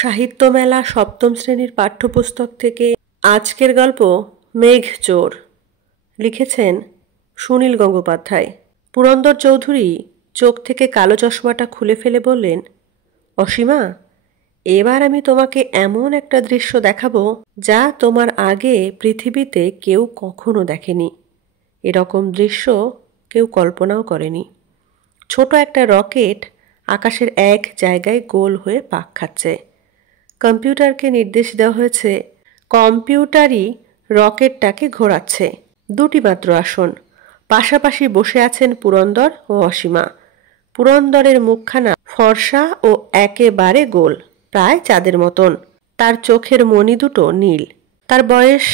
সাহিত্য মেলা সপ্তম শ্রেণীর পাঠ্যপুস্তক থেকে আজকের গল্প মেঘ চোর। লিখেছেন সুনীল গঙ্গোপাধ্যায়। পুরন্দর চৌধুরী চোখ থেকে কালো চশমাটা খুলে ফেলে বললেন, অসীমা, এবার আমি তোমাকে এমন একটা দৃশ্য দেখাবো যা তোমার আগে পৃথিবীতে কেউ কখনো দেখেনি। এরকম দৃশ্য কেউ কল্পনাও করেনি। ছোট একটা রকেট আকাশের এক জায়গায় গোল হয়ে পাক খাচ্ছে। কম্পিউটারকে নির্দেশ দেওয়া হয়েছে, কম্পিউটারই রকেটটাকে ঘোরাচ্ছে। দুটি মাত্র আসন, পাশাপাশি বসে আছেন পুরন্দর ও অসীমা। পুরন্দরের মুখখানা ফর্সা ও একেবারে গোল, প্রায় চাঁদের মতন। তার চোখের মণি দুটো নীল। তার বয়স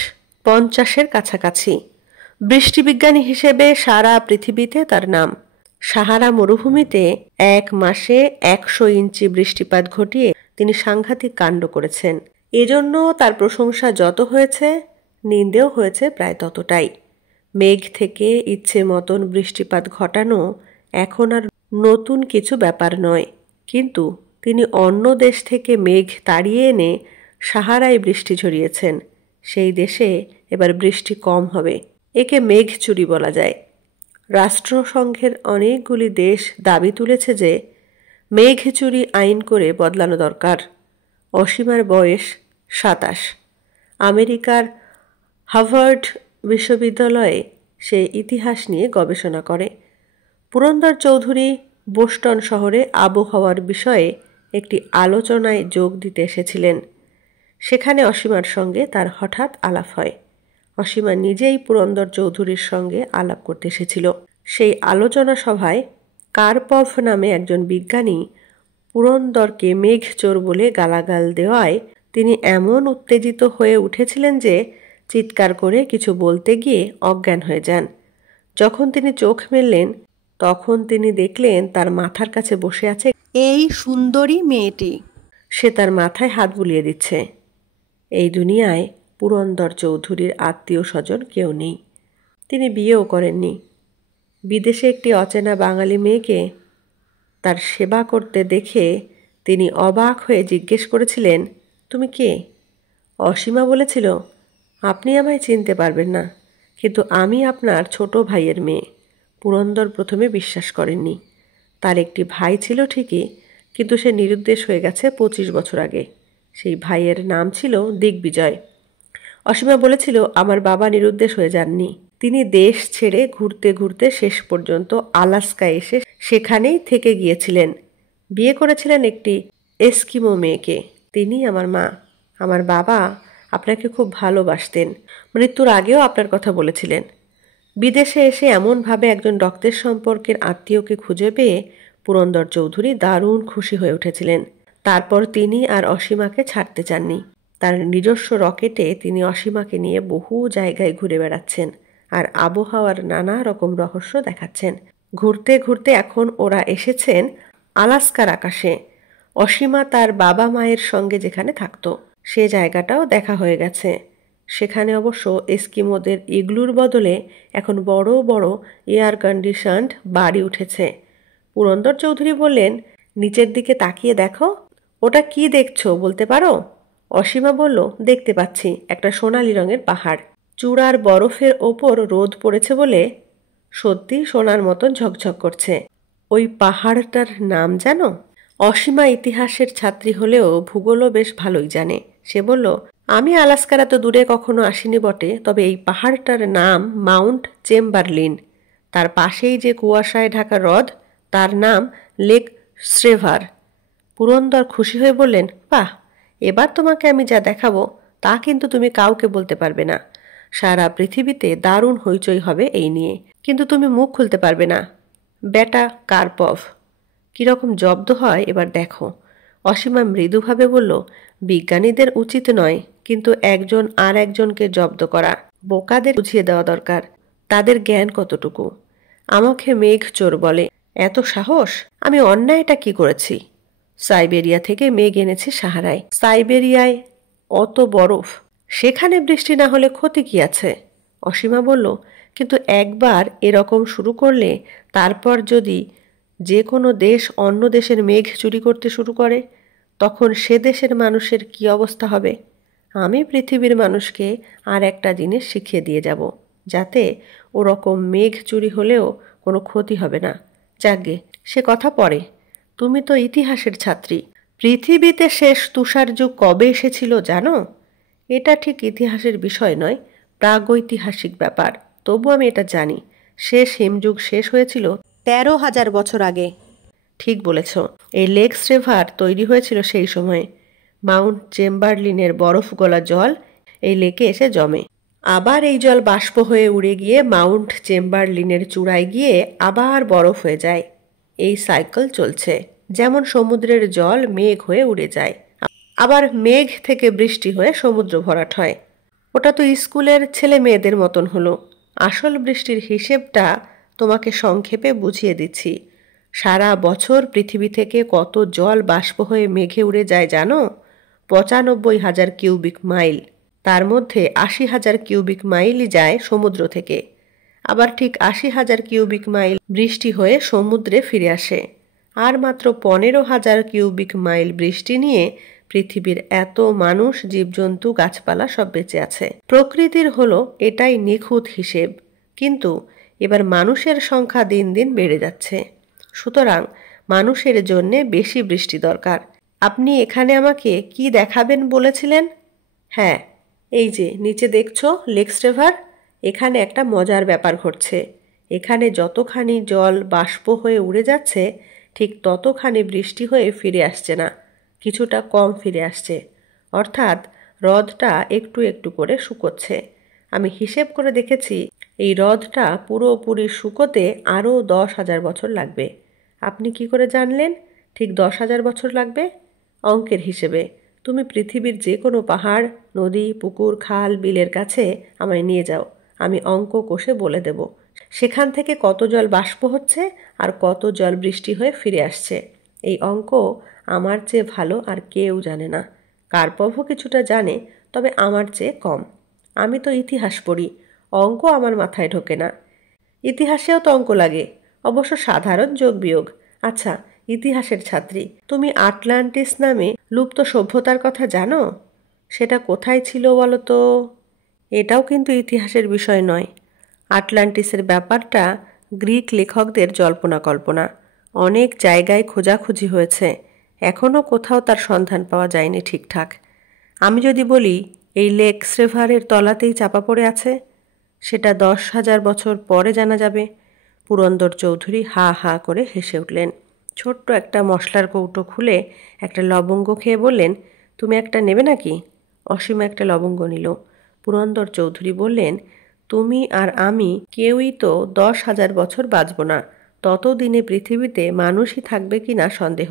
50-এর কাছাকাছি। বৃষ্টিবিজ্ঞানী হিসেবে সারা পৃথিবীতে তার নাম। সাহারা মরুভূমিতে 1 মাসে 100 ইঞ্চি বৃষ্টিপাত ঘটিয়ে তিনি সাংঘাতিক কাণ্ড করেছেন। এজন্য তার প্রশংসা যত হয়েছে, নিন্দেও হয়েছে প্রায় ততটাই। মেঘ থেকে ইচ্ছে মতন বৃষ্টিপাত ঘটানো এখন আর নতুন কিছু ব্যাপার নয়, কিন্তু তিনি অন্য দেশ থেকে মেঘ তাড়িয়ে এনে সাহারায় বৃষ্টি ঝরিয়েছেন। সেই দেশে এবার বৃষ্টি কম হবে। একে মেঘ চুরি বলা যায়। রাষ্ট্রসংঘের অনেকগুলি দেশ দাবি তুলেছে যে মেঘ চুরি আইন করে বদলানো দরকার। অসীমার বয়স 27। আমেরিকার হার্ভার্ড বিশ্ববিদ্যালয়ে সে ইতিহাস নিয়ে গবেষণা করে। পুরন্দর চৌধুরী বোস্টন শহরে আবহাওয়ার বিষয়ে একটি আলোচনায় যোগ দিতে এসেছিলেন। সেখানে অসীমার সঙ্গে তার হঠাৎ আলাপ হয়। অসীমা নিজেই পুরন্দর চৌধুরীর সঙ্গে আলাপ করতে এসেছিল। সেই আলোচনা সভায় কার্পভ নামে একজন বিজ্ঞানী পুরন্দরকে মেঘ চোর বলে গালাগাল দেওয়ায় তিনি এমন উত্তেজিত হয়ে উঠেছিলেন যে চিৎকার করে কিছু বলতে গিয়ে অজ্ঞান হয়ে যান। যখন তিনি চোখ মেললেন, তখন তিনি দেখলেন তার মাথার কাছে বসে আছে এই সুন্দরী মেয়েটি। সে তার মাথায় হাত বুলিয়ে দিচ্ছে। এই দুনিয়ায় পুরন্দর চৌধুরীর আত্মীয় স্বজন কেউ নেই। তিনি বিয়েও করেননি। বিদেশে একটি অচেনা বাঙালি মেয়েকে তার সেবা করতে দেখে তিনি অবাক হয়ে জিজ্ঞেস করেছিলেন, তুমি কে? অসীমা বলেছিল, আপনি আমায় চিনতে পারবেন না, কিন্তু আমি আপনার ছোট ভাইয়ের মেয়ে। পুরন্দর প্রথমে বিশ্বাস করেননি। তার একটি ভাই ছিল ঠিকই, কিন্তু সে নিরুদ্দেশ হয়ে গেছে 25 বছর আগে। সেই ভাইয়ের নাম ছিল দিগ্বিজয়। অসীমা বলেছিল, আমার বাবা নিরুদ্দেশ হয়ে যাননি। তিনি দেশ ছেড়ে ঘুরতে ঘুরতে শেষ পর্যন্ত আলাস্কায় এসে সেখানেই থেকে গিয়েছিলেন। বিয়ে করেছিলেন একটি এস্কিমো মেয়েকে। তিনি আমার মা। আমার বাবা আপনাকে খুব ভালোবাসতেন। মৃত্যুর আগেও আপনার কথা বলেছিলেন। বিদেশে এসে এমনভাবে একজন রক্তের সম্পর্কের আত্মীয়কে খুঁজে পেয়ে পুরন্দর চৌধুরী দারুণ খুশি হয়ে উঠেছিলেন। তারপর তিনি আর অসীমাকে ছাড়তে চাননি। তার নিজস্ব রকেটে তিনি অসীমাকে নিয়ে বহু জায়গায় ঘুরে বেড়াচ্ছেন আর আবহাওয়ার নানা রকম রহস্য দেখাচ্ছেন। ঘুরতে ঘুরতে এখন ওরা এসেছেন আলাস্কার আকাশে। অসীমা তার বাবা মায়ের সঙ্গে যেখানে থাকতো সে জায়গাটাও দেখা হয়ে গেছে। সেখানে অবশ্য এস্কিমোদের ইগলুর বদলে এখন বড় বড় এয়ার কন্ডিশনড বাড়ি উঠেছে। পুরন্দর চৌধুরী বললেন, নিচের দিকে তাকিয়ে দেখো। ওটা কি দেখছো বলতে পারো? অসীমা বলল, দেখতে পাচ্ছি একটা সোনালি রঙের পাহাড়। চূড়ার বরফের ওপর রোদ পড়েছে বলে সত্যি সোনার মতন ঝকঝক করছে। ওই পাহাড়টার নাম জানো? অসীমা ইতিহাসের ছাত্রী হলেও ভূগোলও বেশ ভালোই জানে। সে বলল, আমি আলাস্কার এত দূরে কখনো আসিনি বটে, তবে এই পাহাড়টার নাম মাউন্ট চেম্বারলিন। তার পাশেই যে কুয়াশায় ঢাকা হ্রদ, তার নাম লেক স্ট্রেভার। পুরন্দর খুশি হয়ে বললেন, বাহ, এবার তোমাকে আমি যা দেখাবো তা কিন্তু তুমি কাউকে বলতে পারবে না। সারা পৃথিবীতে দারুণ হইচই হবে এই নিয়ে, কিন্তু তুমি মুখ খুলতে পারবে না। বেটা কার্পভ কিরকম জব্দ হয় এবার দেখো। অসীমা মৃদুভাবে বলল, বিজ্ঞানীদের উচিত নয় কিন্তু একজন আর একজনকে জব্দ করা। বোকাদের বুঝিয়ে দেওয়া দরকার তাদের জ্ঞান কতটুকু। আমাকে মেঘ চোর বলে। এত সাহস! আমি অন্যায়টা কি করেছি? সাইবেরিয়া থেকে মেঘ এনেছি সাহারায়। সাইবেরিয়ায় অত বরফ, সেখানে বৃষ্টি না হলে ক্ষতি কি আছে? অসীমা বলল, কিন্তু একবার এরকম শুরু করলে তারপর যদি যে কোনো দেশ অন্য দেশের মেঘ চুরি করতে শুরু করে, তখন সে দেশের মানুষের কি অবস্থা হবে? আমি পৃথিবীর মানুষকে আর একটা জিনিস শিখিয়ে দিয়ে যাব, যাতে ওরকম মেঘ চুরি হলেও কোনো ক্ষতি হবে না। যাকগে, সে কথা পরে। তুমি তো ইতিহাসের ছাত্রী। পৃথিবীতে শেষ তুষার যুগ কবে এসেছিল জানো? এটা ঠিক ইতিহাসের বিষয় নয়, প্রাগৈতিহাসিক ব্যাপার। তবু আমি এটা জানি, শেষ হিমযুগ শেষ হয়েছিল 13,000 বছর আগে। ঠিক বলেছ, এই লেকস রিভার তৈরি হয়েছিল সেই সময়ে। মাউন্ট চেম্বারলিনের বরফ গলা জল এই লেকে এসে জমে। আবার এই জল বাষ্প হয়ে উড়ে গিয়ে মাউন্ট চেম্বারলিনের চূড়ায় গিয়ে আবার বরফ হয়ে যায়। এই সাইকেল চলছে। যেমন সমুদ্রের জল মেঘ হয়ে উড়ে যায়, আবার মেঘ থেকে বৃষ্টি হয়ে সমুদ্র ভরাট হয়। ওটা তো স্কুলের ছেলে মেয়েদের মতন হলো। আসল বৃষ্টির হিসেবটা তোমাকে সংক্ষেপে বুঝিয়ে দিচ্ছি। সারা বছর পৃথিবী থেকে কত জল বাষ্প হয়ে মেঘে উড়ে যায় জানো? 95,000 কিউবিক মাইল। তার মধ্যে 80,000 কিউবিক মাইলই যায় সমুদ্র থেকে। আবার ঠিক 80,000 কিউবিক মাইল বৃষ্টি হয়ে সমুদ্রে ফিরে আসে। আর মাত্র 15,000 কিউবিক মাইল বৃষ্টি নিয়ে পৃথিবীর এত মানুষ, জীবজন্তু, গাছপালা সব বেঁচে আছে। প্রকৃতির হলো এটাই নিখুঁত হিসেব। কিন্তু এবার মানুষের সংখ্যা দিন দিন বেড়ে যাচ্ছে। সুতরাং মানুষের জন্যে বেশি বৃষ্টি দরকার। আপনি এখানে আমাকে কি দেখাবেন বলেছিলেন? হ্যাঁ, এই যে নিচে দেখছো লেকস রিভার। এখানে একটা মজার ব্যাপার ঘটছে। এখানে যতখানি জল বাষ্প হয়ে উড়ে যাচ্ছে, ঠিক ততখানি বৃষ্টি হয়ে ফিরে আসছে না, কিছুটা কম ফিরে আসছে। অর্থাৎ হ্রদটা একটু একটু করে শুকোচ্ছে। আমি হিসেব করে দেখেছি, এই হ্রদটা পুরোপুরি শুকোতে আরও 10,000 বছর লাগবে। আপনি কি করে জানলেন ঠিক 10,000 বছর লাগবে? অঙ্কের হিসেবে। তুমি পৃথিবীর যে কোনো পাহাড়, নদী, পুকুর, খাল, বিলের কাছে আমায় নিয়ে যাও। আমি অঙ্ক কষে বলে দেব সেখান থেকে কত জল বাষ্প হচ্ছে আর কত জল বৃষ্টি হয়ে ফিরে আসছে। এই অঙ্ক আমার চেয়ে ভালো আর কেউ জানে না। কার্পভও কিছুটা জানে, তবে আমার চেয়ে কম। আমি তো ইতিহাস পড়ি, অঙ্ক আমার মাথায় ঢোকে না। ইতিহাসেও তো অঙ্ক লাগে, অবশ্য সাধারণ যোগ বিয়োগ। আচ্ছা, ইতিহাসের ছাত্রী, তুমি আটলান্টিস নামে লুপ্ত সভ্যতার কথা জানো? সেটা কোথায় ছিল বলো তো? এটাও কিন্তু ইতিহাসের বিষয় নয়। আটলান্টিসের ব্যাপারটা গ্রিক লেখকদের জল্পনা কল্পনা। অনেক জায়গায় খোঁজাখুঁজি হয়েছে, এখনও কোথাও তার সন্ধান পাওয়া যায়নি ঠিকঠাক। আমি যদি বলি এই লেকস রিভারের তলাতেই চাপা পড়ে আছে, সেটা 10,000 বছর পরে জানা যাবে। পুরন্দর চৌধুরী হা হা করে হেসে উঠলেন। ছোট্ট একটা মশলার কৌটো খুলে একটা লবঙ্গ খেয়ে বললেন, তুমি একটা নেবে নাকি? অসীমা একটা লবঙ্গ নিল। পুরন্দর চৌধুরী বললেন, তুমি আর আমি কেউই তো 10,000 বছর বাঁচব না। ততদিনে পৃথিবীতে মানুষই থাকবে কি না সন্দেহ।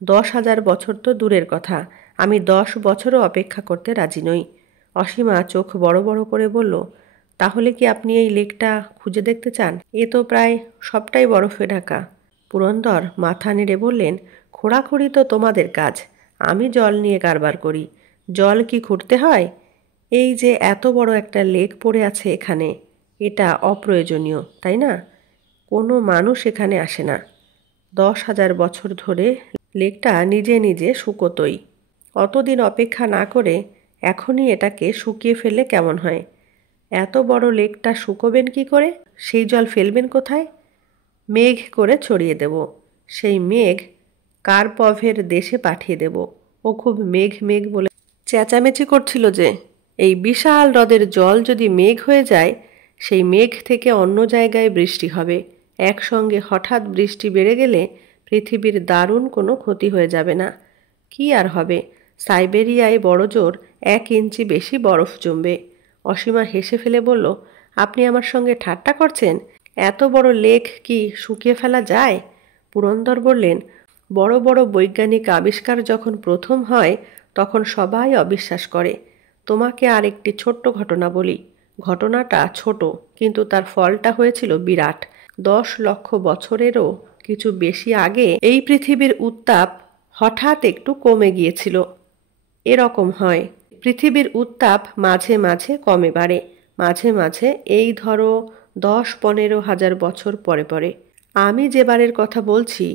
10,000 বছর তো দূরের কথা, আমি 10 বছরও অপেক্ষা করতে রাজি নই। অসীমা চোখ বড় বড় করে বলল, তাহলে কি আপনি এই লেকটা খুঁজে দেখতে চান? এ তো প্রায় সবটাই বরফে ঢাকা। পুরন্দর মাথা নেড়ে বললেন, খোঁড়াখুড়ি তো তোমাদের কাজ, আমি জল নিয়ে কারবার করি। জল কি খুঁড়তে হয়? এই যে এত বড় একটা লেক পড়ে আছে এখানে, এটা অপ্রয়োজনীয়, তাই না? কোনো মানুষ এখানে আসে না। 10,000 বছর ধরে লেকটা নিজে নিজে শুকোতই। অতদিন অপেক্ষা না করে এখনই এটাকে শুকিয়ে ফেললে কেমন হয়? এত বড় লেকটা শুকোবেন কি করে? সেই জল ফেলবেন কোথায়? মেঘ করে ছড়িয়ে দেব। সেই মেঘ কার্পভের দেশে পাঠিয়ে দেব। ও খুব মেঘ মেঘ বলে চেঁচামেচি করছিল যে এই বিশাল হ্রদের জল যদি মেঘ হয়ে যায়, সেই মেঘ থেকে অন্য জায়গায় বৃষ্টি হবে। একসঙ্গে হঠাৎ বৃষ্টি বেড়ে গেলে পৃথিবীর দারুণ কোনো ক্ষতি হয়ে যাবে না। কি আর হবে, সাইবেরিয়ায় বড়জোর 1 ইঞ্চি বেশি বরফ জমবে। অসীমা হেসে ফেলে বলল, আপনি আমার সঙ্গে ঠাট্টা করছেন? এত বড় লেক কি শুকিয়ে ফেলা যায়? পুরন্দর বললেন, বড় বড় বৈজ্ঞানিক আবিষ্কার যখন প্রথম হয় তখন সবাই অবিশ্বাস করে। তোমাকে আর একটি ছোট্ট ঘটনা বলি। ঘটনাটা ছোট, কিন্তু তার ফলটা হয়েছিল বিরাট। 10 লক্ষ বছরেরও কিছু বেশি আগে এই পৃথিবীর উত্তাপ হঠাৎ একটু কমে গিয়েছিল। এরকম হয়, পৃথিবীর উত্তাপ মাঝে মাঝে কমে বাড়ে, মাঝে মাঝে এই ধরো 10-15 হাজার বছর পরে পরে। আমি যে বারের কথা বলছি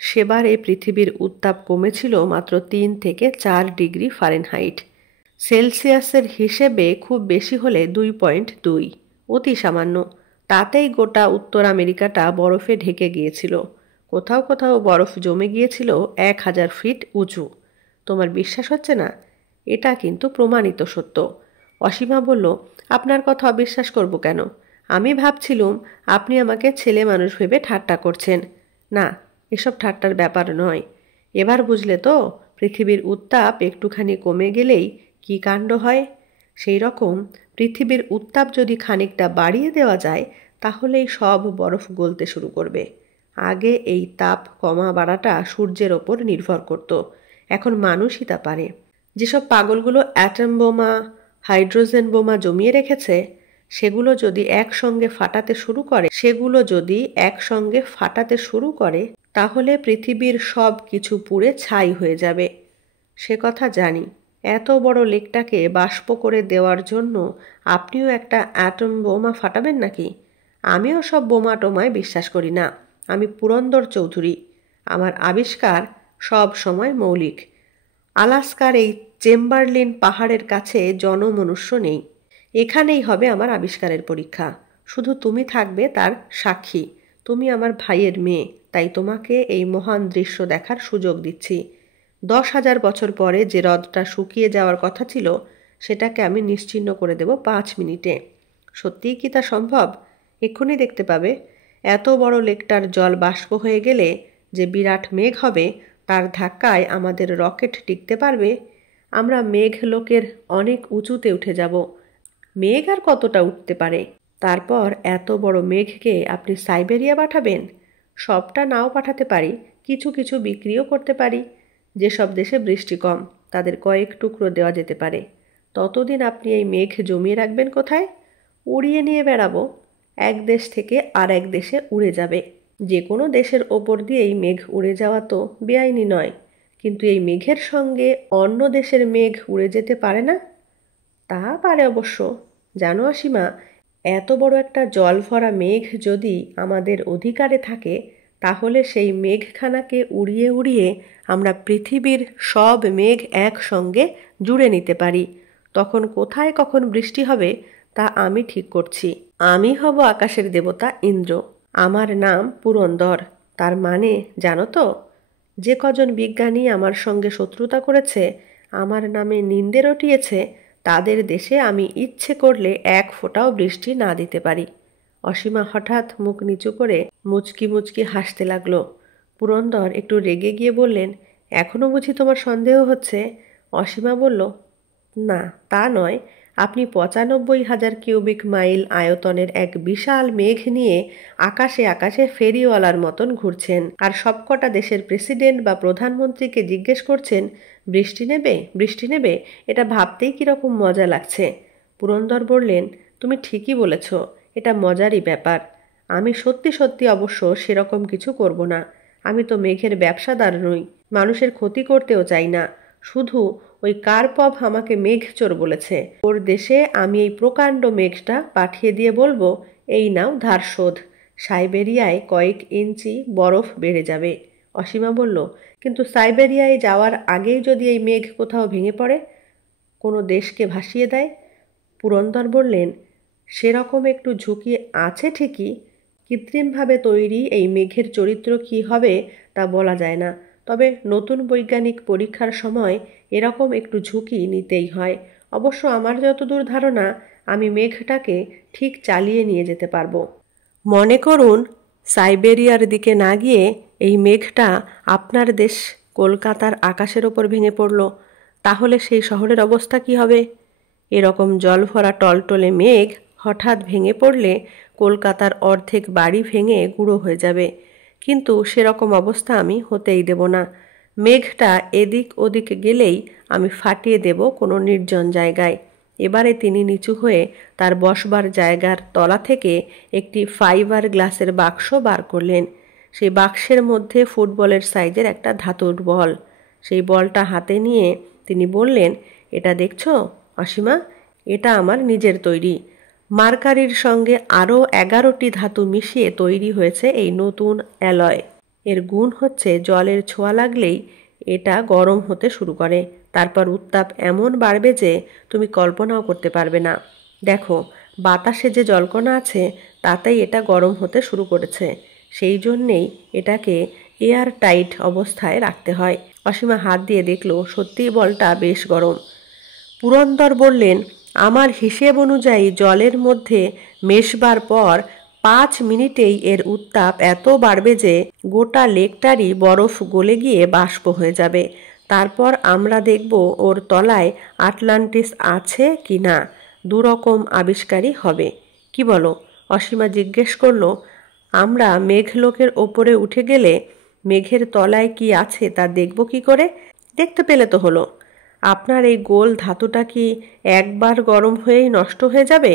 সেবারে পৃথিবীর উত্তাপ কমেছিল মাত্র ৩ থেকে ৪ ডিগ্রি ফারেনহাইট। সেলসিয়াসের হিসেবে খুব বেশি হলে ২.২, অতি সামান্য। তাতেই গোটা উত্তর আমেরিকাটা বরফে ঢেকে গিয়েছিল। কোথাও কোথাও বরফ জমে গিয়েছিল ১,০০০ ফিট উঁচু। তোমার বিশ্বাস হচ্ছে না? এটা কিন্তু প্রমাণিত সত্য। অসীমা বলল, আপনার কথা অবিশ্বাস করব কেন? আমি ভাবছিলুম আপনি আমাকে ছেলে মানুষ ভেবে ঠাট্টা করছেন। না, এসব ঠাট্টার ব্যাপার নয়। এবার বুঝলে তো পৃথিবীর উত্তাপ একটুখানি কমে গেলেই কি কাণ্ড হয়। সেই রকম পৃথিবীর উত্তাপ যদি খানিকটা বাড়িয়ে দেওয়া যায় তাহলেই সব বরফ গলতে শুরু করবে। আগে এই তাপ কমা বাড়াটা সূর্যের ওপর নির্ভর করত, এখন মানুষই তা পারে। যেসব পাগলগুলো অ্যাটম বোমা, হাইড্রোজেন বোমা জমিয়ে রেখেছে সেগুলো যদি একসঙ্গে ফাটাতে শুরু করে তাহলে পৃথিবীর সব কিছু পুড়ে ছাই হয়ে যাবে। সে কথা জানি। এত বড় লেকটাকে বাষ্প করে দেওয়ার জন্য আপনিও একটা অ্যাটম বোমা ফাটাবেন নাকি? আমিও সব বোমা টোমায় বিশ্বাস করি না। আমি পুরন্দর চৌধুরী। আমার আবিষ্কার সব সময় মৌলিক। আলাস্কার এই চেম্বারলিন পাহাড়ের কাছে জনমনুষ্য নেই। এখানেই হবে আমার আবিষ্কারের পরীক্ষা। শুধু তুমি থাকবে তার সাক্ষী। তুমি আমার ভাইয়ের মেয়ে, তাই তোমাকে এই মহান দৃশ্য দেখার সুযোগ দিচ্ছি। ১০,০০০ বছর পরে যে হ্রদটা শুকিয়ে যাওয়ার কথা ছিল সেটাকে আমি নিশ্চিহ্ন করে দেব ৫ মিনিটে। সত্যিই কি তা সম্ভব? এক্ষুনি দেখতে পাবে। এত বড় লেকটার জল বাষ্প হয়ে গেলে যে বিরাট মেঘ হবে তার ধাক্কায় আমাদের রকেট টিকতে পারবে? আমরা মেঘ লোকের অনেক উঁচুতে উঠে যাব। মেঘ আর কতটা উঠতে পারে? তারপর এত বড় মেঘকে আপনি সাইবেরিয়া পাঠাবেন? সবটা নাও পাঠাতে পারি, কিছু কিছু বিক্রিও করতে পারি। যেসব দেশে বৃষ্টি কম তাদের কয়েক টুকরো দেওয়া যেতে পারে। ততদিন আপনি এই মেঘ জমিয়ে রাখবেন কোথায়? উড়িয়ে নিয়ে বেড়াবো। এক দেশ থেকে আর এক দেশে উড়ে যাবে। যে কোনো দেশের ওপর দিয়েই মেঘ উড়ে যাওয়া তো বেআইনি নয়, কিন্তু এই মেঘের সঙ্গে অন্য দেশের মেঘ উড়ে যেতে পারে না? তা পারে অবশ্য। জানো অসীমা, এত বড় একটা জল ভরা মেঘ যদি আমাদের অধিকারে থাকে তাহলে সেই মেঘখানাকে উড়িয়ে উড়িয়ে আমরা পৃথিবীর সব মেঘ একসঙ্গে জুড়ে নিতে পারি। তখন কোথায় কখন বৃষ্টি হবে তা আমি ঠিক করছি। আমি হব আকাশের দেবতা ইন্দ্র। আমার নাম পুরন্দর। তার মানে জানো তো? যে কজন বিজ্ঞানী আমার সঙ্গে শত্রুতা করেছে, আমার নামে নিন্দে রটিয়েছে, তাদের দেশে আমি ইচ্ছে করলে এক ফোঁটাও বৃষ্টি না দিতে পারি। অসীমা হঠাৎ মুখ নিচু করে মুচকি মুচকি হাসতে লাগলো। পুরন্দর একটু রেগে গিয়ে বললেন, এখনো বুঝি তোমার সন্দেহ হচ্ছে? অসীমা বলল, না তা নয়। আপনি ৯৫,০০০ কিউবিক মাইল আয়তনের এক বিশাল মেঘ নিয়ে আকাশে আকাশে ফেরিওয়ালার মতন ঘুরছেন আর সবকটা দেশের প্রেসিডেন্ট বা প্রধানমন্ত্রীকে জিজ্ঞেস করছেন বৃষ্টি নেবে, বৃষ্টি নেবে। এটা ভাবতেই কীরকম মজা লাগছে। পুরন্দর বললেন, তুমি ঠিকই বলেছ, এটা মজারই ব্যাপার। আমি সত্যি সত্যি অবশ্য সেরকম কিছু করব না। আমি তো মেঘের ব্যবসাদার নই, মানুষের ক্ষতি করতেও চাই না। শুধু ওই কার্পভ আমাকে মেঘ চোর বলেছে। ওর দেশে আমি এই প্রকাণ্ড মেঘটা পাঠিয়ে দিয়ে বলবো, এই নাও ধার শোধ। সাইবেরিয়ায় কয়েক ইঞ্চি বরফ বেড়ে যাবে। অসীমা বলল, কিন্তু সাইবেরিয়ায় যাওয়ার আগেই যদি এই মেঘ কোথাও ভেঙে পড়ে, কোনো দেশকে ভাসিয়ে দেয়? পুরন্দর বললেন, সেরকম একটু ঝুঁকি আছে ঠিকই। কৃত্রিমভাবে তৈরি এই মেঘের চরিত্র কী হবে তা বলা যায় না। তবে নতুন বৈজ্ঞানিক পরীক্ষার সময় এরকম একটু ঝুঁকি নিতেই হয়। অবশ্য আমার যতদূর ধারণা আমি মেঘটাকে ঠিক চালিয়ে নিয়ে যেতে পারবো। মনে করুন সাইবেরিয়ার দিকে না গিয়ে এই মেঘটা আপনার দেশ কলকাতার আকাশের ওপর ভেঙে পড়ল, তাহলে সেই শহরের অবস্থা কী হবে? এরকম জল ভরা টলটলে মেঘ হঠাৎ ভেঙে পড়লে কলকাতার অর্ধেক বাড়ি ভেঙে গুঁড়ো হয়ে যাবে। কিন্তু সেরকম অবস্থা আমি হতেই দেব না। মেঘটা এদিক ওদিক গেলেই আমি ফাটিয়ে দেব কোনো নির্জন জায়গায়। এবারে তিনি নিচু হয়ে তার বসবার জায়গার তলা থেকে একটি ফাইবার গ্লাসের বাক্স বার করলেন। সেই বাক্সের মধ্যে ফুটবলের সাইজের একটা ধাতুর বল। সেই বলটা হাতে নিয়ে তিনি বললেন, এটা দেখছো অসীমা, এটা আমার নিজের তৈরি। মার্কারির সঙ্গে আরও 11টি ধাতু মিশিয়ে তৈরি হয়েছে এই নতুন অ্যালয়। এর গুণ হচ্ছে জলের ছোঁয়া লাগলেই এটা গরম হতে শুরু করে, তারপর উত্তাপ এমন বাড়বে যে তুমি কল্পনাও করতে পারবে না। দেখো, বাতাসে যে জলকণা আছে তাতেই এটা গরম হতে শুরু করেছে, সেই জন্যেই এটাকে এয়ার টাইট অবস্থায় রাখতে হয়। অসীমা হাত দিয়ে দেখল সত্যিই বলটা বেশ গরম। পুরন্দর বললেন, আমার হিসেব অনুযায়ী জলের মধ্যে মেশবার পর 5 মিনিটেই এর উত্তাপ এত বাড়বে যে গোটা লেকটারই বরফ গলে গিয়ে বাষ্প হয়ে যাবে। তারপর আমরা দেখব ওর তলায় আটলান্টিস আছে কি না। দুরকম আবিষ্কারই হবে। কি বলো? অসীমা জিজ্ঞেস করল। আমরা মেঘলোকের ওপরে উঠে গেলে মেঘের তলায় কি আছে তা দেখব কি করে? দেখতে পেলে তো হলো। আপনার এই গোল ধাতুটা কি একবার গরম হয়েই নষ্ট হয়ে যাবে?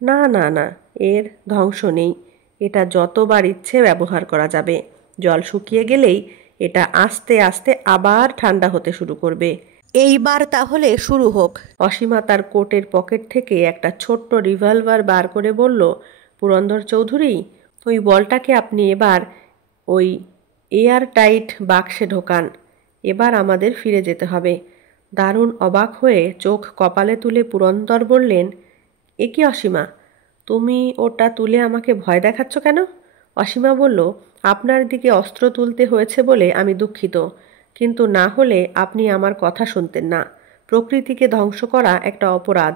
না না না, এর ধ্বংস নেই। এটা যতবার ইচ্ছে ব্যবহার করা যাবে। জল শুকিয়ে গেলেই এটা আস্তে আস্তে আবার ঠান্ডা হতে শুরু করবে। এইবার তাহলে শুরু হোক। অসীমা তার কোটের পকেট থেকে একটা ছোট্ট রিভলভার বার করে বলল, পুরন্দর চৌধুরী, ওই বলটাকে আপনি এবার ওই এয়ার টাইট বাক্সে ঢোকান। এবার আমাদের ফিরে যেতে হবে। দারুণ অবাক হয়ে চোখ কপালে তুলে পুরন্দর বললেন, এ কি অসীমা, তুমি ওটা তুলে আমাকে ভয় দেখাচ্ছ কেন? অসীমা বলল, আপনার দিকে অস্ত্র তুলতে হয়েছে বলে আমি দুঃখিত, কিন্তু না হলে আপনি আমার কথা শুনতেন না। প্রকৃতিকে ধ্বংস করা একটা অপরাধ।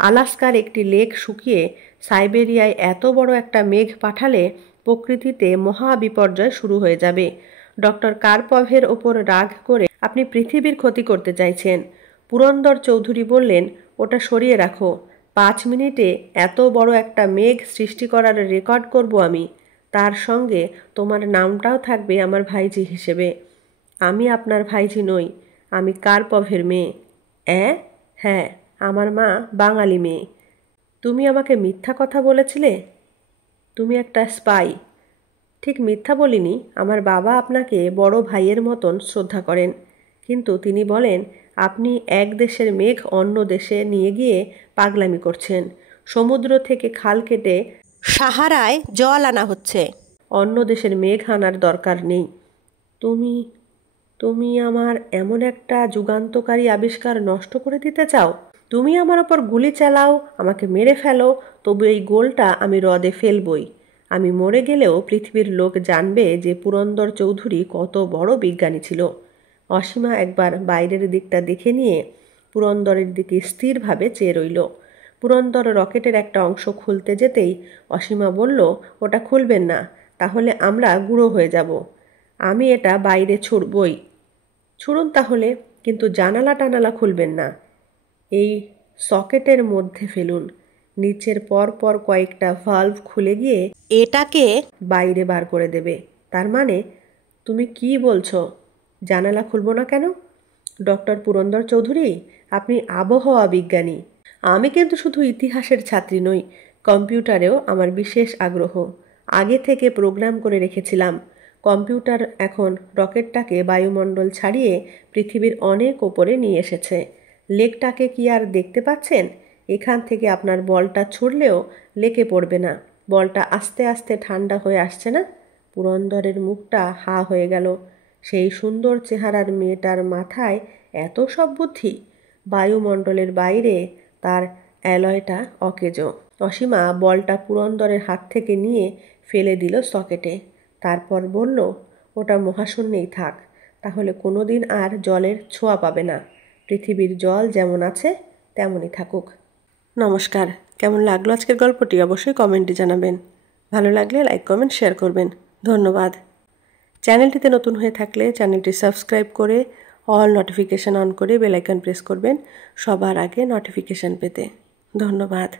আলাস্কার একটি লেক শুকিয়ে সাইবেরিয়ায় এত বড় একটা মেঘ পাঠালে প্রকৃতিতে মহা বিপর্যয় শুরু হয়ে যাবে। ডক্টর কার্পভের ওপর রাগ করে আপনি পৃথিবীর ক্ষতি করতে চাইছেন। পুরন্দর চৌধুরী বললেন, ওটা সরিয়ে রাখো। 5 মিনিটে এত বড় একটা মেঘ সৃষ্টি করার রেকর্ড করব আমি। তার সঙ্গে তোমার নামটাও থাকবে আমার ভাইঝি হিসেবে। আমি আপনার ভাইঝি নই, আমি কার্পভের মেয়ে। হ্যাঁ, আমার মা বাঙালি মেয়ে। তুমি আমাকে মিথ্যা কথা বলেছিলে। তুমি একটা স্পাই। ঠিক মিথ্যা বলিনি। আমার বাবা আপনাকে বড় ভাইয়ের মতন শ্রদ্ধা করেন, কিন্তু তিনি বলেন আপনি এক দেশের মেঘ অন্য দেশে নিয়ে গিয়ে পাগলামি করছেন। সমুদ্র থেকে খাল কেটে সাহারায় জল আনা হচ্ছে। অন্য দেশের মেঘ আনার দরকার নেই। তুমি তুমি আমার এমন একটা যুগান্তকারী আবিষ্কার নষ্ট করে দিতে চাও? তুমি আমার ওপর গুলি চালাও, আমাকে মেরে ফেলো, তবু এই গোলটা আমি হ্রদে ফেলবই। আমি মরে গেলেও পৃথিবীর লোক জানবে যে পুরন্দর চৌধুরী কত বড় বিজ্ঞানী ছিল। অসীমা একবার বাইরের দিকটা দেখে নিয়ে পুরন্দরের দিকে স্থিরভাবে চেয়ে রইল। পুরন্দর রকেটের একটা অংশ খুলতে যেতেই অসীমা বলল, ওটা খুলবেন না, তাহলে আমরা গুঁড়ো হয়ে যাব। আমি এটা বাইরে ছুড়বই। ছুড়ুন তাহলে, কিন্তু জানালা টানালা খুলবেন না। এই সকেটের মধ্যে ফেলুন। নিচের পর পর কয়েকটা ভালভ খুলে গিয়ে এটাকে বাইরে বার করে দেবে। তার মানে তুমি কি বলছো? জানালা খুলবো না কেন? ডক্টর পুরন্দর চৌধুরী, আপনি আবহাওয়া বিজ্ঞানী। আমি কিন্তু শুধু ইতিহাসের ছাত্রী নই, কম্পিউটারেও আমার বিশেষ আগ্রহ। আগে থেকে প্রোগ্রাম করে রেখেছিলাম। কম্পিউটার এখন রকেটটাকে বায়ুমণ্ডল ছাড়িয়ে পৃথিবীর অনেক ওপরে নিয়ে এসেছে। লেকটাকে কি আর দেখতে পাচ্ছেন? এখান থেকে আপনার বলটা ছুড়লেও লেকে পড়বে না। বলটা আস্তে আস্তে ঠান্ডা হয়ে আসছে না? পুরন্দরের মুখটা হা হয়ে গেল। সেই সুন্দর চেহারার মেয়েটার মাথায় এত সব বুদ্ধি! বায়ুমণ্ডলের বাইরে তার অ্যালয়টা অকেজো। অসীমা বলটা পুরন্দরের হাত থেকে নিয়ে ফেলে দিল সকেটে। তারপর বলল, ওটা মহাশূন্যেই থাক, তাহলে কোনো দিন আর জলের ছোঁয়া পাবে না। পৃথিবীর জল যেমন আছে তেমনই থাকুক। নমস্কার। কেমন লাগলো আজকের গল্পটি অবশ্যই কমেন্টে জানাবেন। ভালো লাগলে লাইক, কমেন্ট, শেয়ার করবেন। ধন্যবাদ। চ্যানেলটিতে নতুন হয়ে থাকলে চ্যানেলটি সাবস্ক্রাইব করে অল নোটিফিকেশান অন করে বেল আইকন প্রেস করবেন সবার আগে নোটিফিকেশান পেতে। ধন্যবাদ।